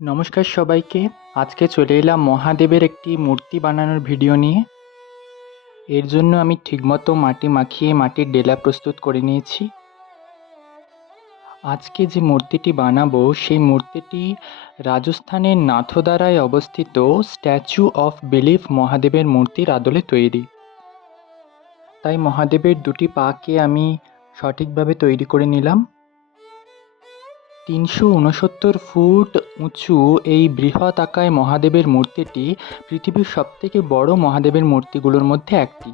নমস্কার সবাইকে। আজকে চলে এলাম মহাদেবের একটি মূর্তি বানানোর ভিডিও নিয়ে। এর জন্য আমি ঠিকমতো মাটি মাখিয়ে মাটির ডেলা প্রস্তুত করে নিয়েছি। আজকে যে মূর্তিটি বানাবো সেই মূর্তিটি রাজস্থানের নাথদ্বারায় অবস্থিত স্ট্যাচু অফ বিলিফ মহাদেবের মূর্তির আদলে তৈরি। তাই মহাদেবের দুটি পাকে আমি সঠিকভাবে তৈরি করে নিলাম। ৩৬৯ ফুট উঁচু এই বৃহৎ আকায় মহাদেবের মূর্তিটি পৃথিবীর সবথেকে বড় মহাদেবের মূর্তিগুলোর মধ্যে একটি।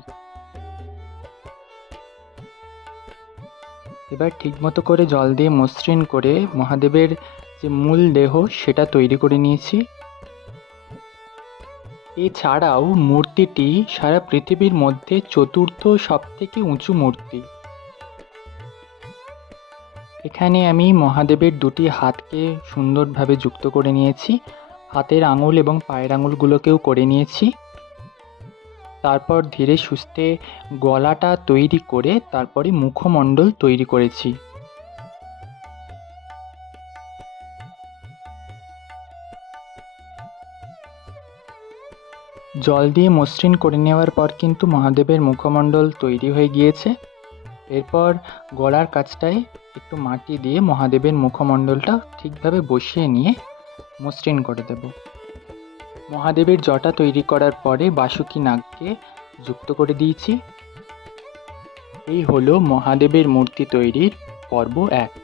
এবার ঠিকমতো করে জল দিয়ে মসৃণ করে মহাদেবের যে মূল দেহ সেটা তৈরি করে নিয়েছি। এছাড়াও মূর্তিটি সারা পৃথিবীর মধ্যে চতুর্থ সবথেকে উঁচু মূর্তি। এখানে আমি মহাদেবের দুটি হাতকে সুন্দরভাবে যুক্ত করে নিয়েছি। হাতের আঙুল এবং পায়ের আঙুলগুলোকেও করে নিয়েছি। তারপর ধীরে সুস্থে গলাটা তৈরি করে তারপরে মুখমণ্ডল তৈরি করেছি। জল দিয়ে মসৃণ করে নেওয়ার পর কিন্তু মহাদেবের মুখমণ্ডল তৈরি হয়ে গিয়েছে। এরপর গলার কাছটায় একটু মাটি দিয়ে মহাদেবের মুখমণ্ডলটা ঠিকভাবে বসিয়ে নিয়ে মসৃণ করে দেব। মহাদেবের জটা তৈরি করার পরে বাসুকি নাগকে যুক্ত করে দিয়েছি। এই হলো মহাদেবের মূর্তি তৈরির পর্ব ১।